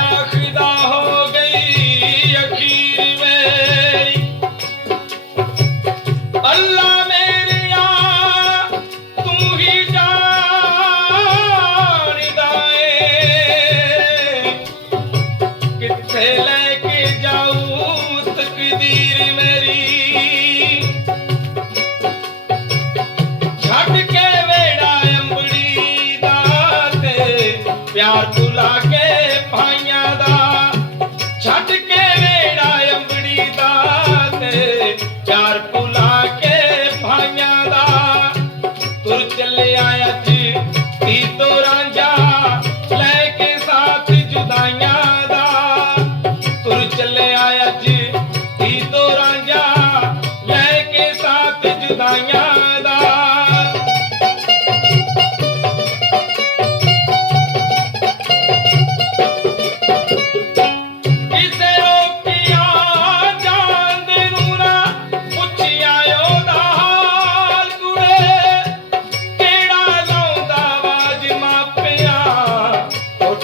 okay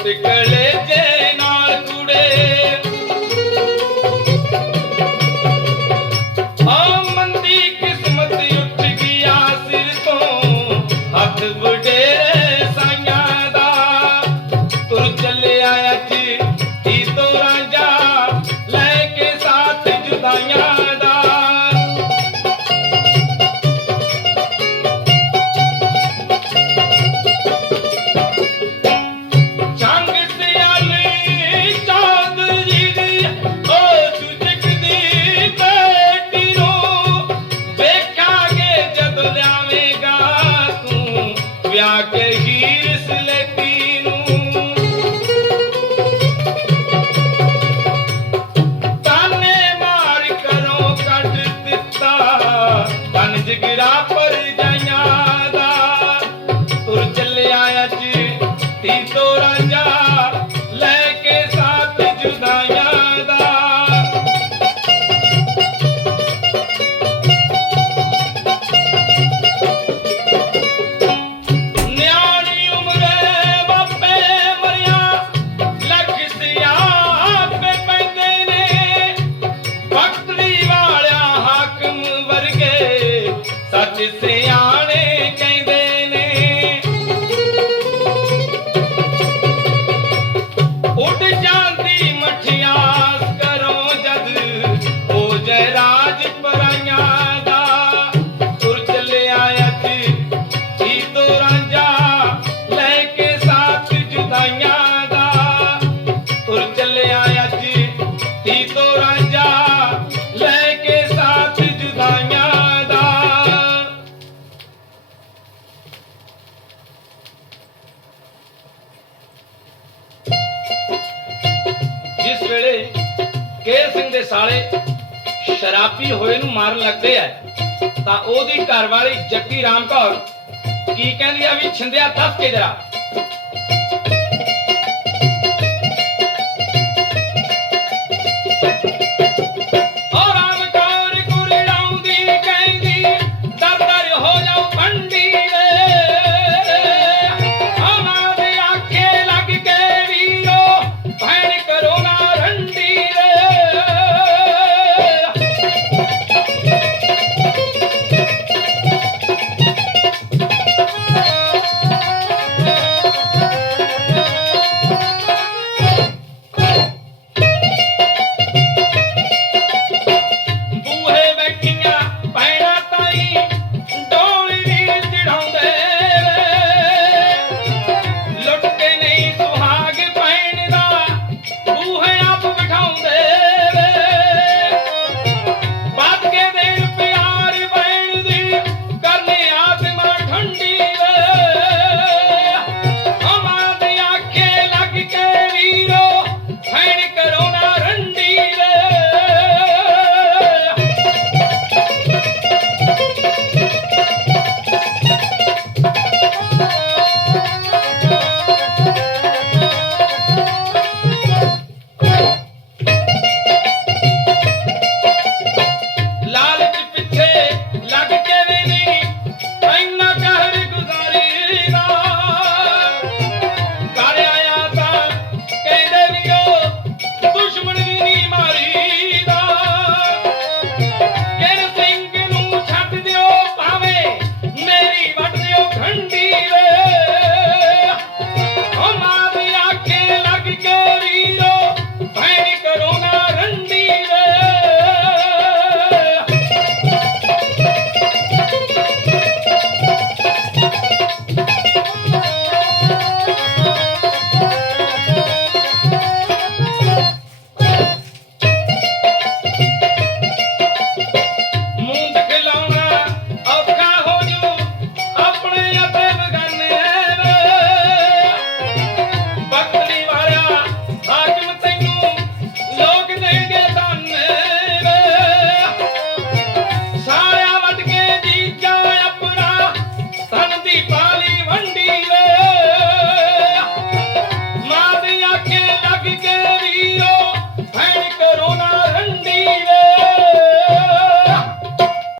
ಮುತ್ತುಗಳೇ ਜਿਸ ਵੇਲੇ ਕੇਰ ਸਿੰਘ ਦੇ ਸਾਲੇ ਸ਼ਰਾਬੀ ਹੋਏ ਨੂੰ ਮਾਰਨ ਲੱਗਦੇ ਆ, ਤਾਂ ਉਹਦੀ ਘਰ ਵਾਲੀ ਜੱਗੀ ਰਾਮ ਕੌਰ ਕੀ ਕਹਿੰਦੀ ਆ ਵੀ ਛਿੰਦਿਆ ਦੱਸ ਕੇ ਜਰਾ।